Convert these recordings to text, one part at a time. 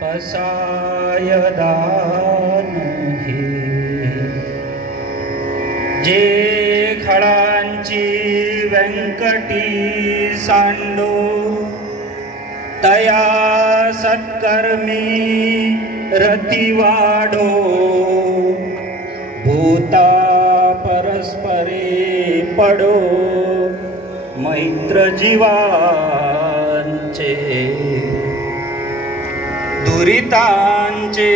पसायदान हे जे खळांची व्यंकटी सांडो तया सत्कर्मी रती वाढो भूता परस्परे पडो मैत्र जीवांचे दुरितांचे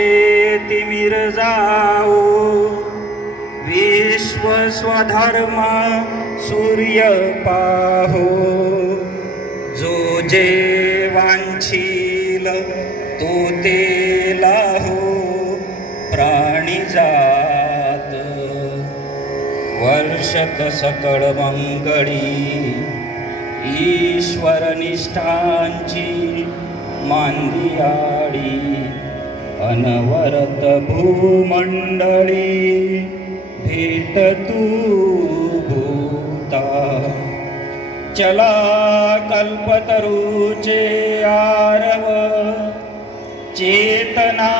तिमिर जाओ विश्व स्वधर्म सूर्य पाहो जो जे वांछील तो ते लाहो प्राणी जात वर्षत सकळ मंगळी ईश्वर निष्ठांची मांदियाळी अनवरत भूमंडळी भेट तू भूता चला कल्पतरुचे आरव चेतना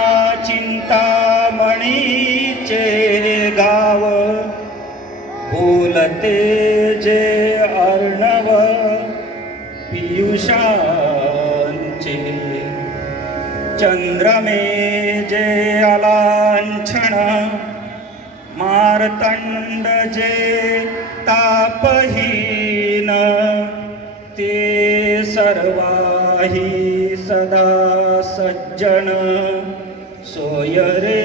चिंतामणीचे गाव बोलते जे अर्णव पियुषांचे चंद्रमे जे अलांछन मार्तंड जे तापहीन ते सर्वाही सदा सज्जन सोय रे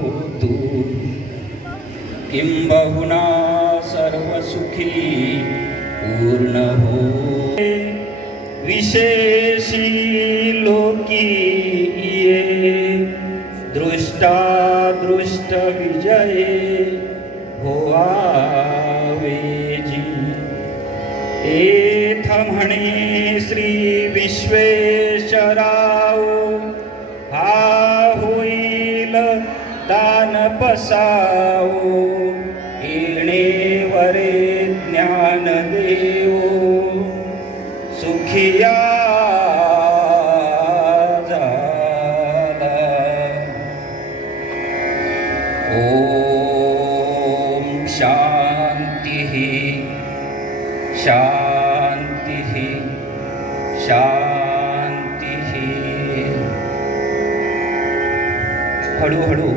होतु किंबहुना सर्वसुखी पूर्ण हो विशेषी लोकी ये दृष्टादृष्ट विजये होवावेजी एथ म्हणे श्री विश्वेश्वराव हा होईल दान पसावो येणे वरे ज्ञान देवो सुखिया झाला ओम शांती शांती शांती हळूहळू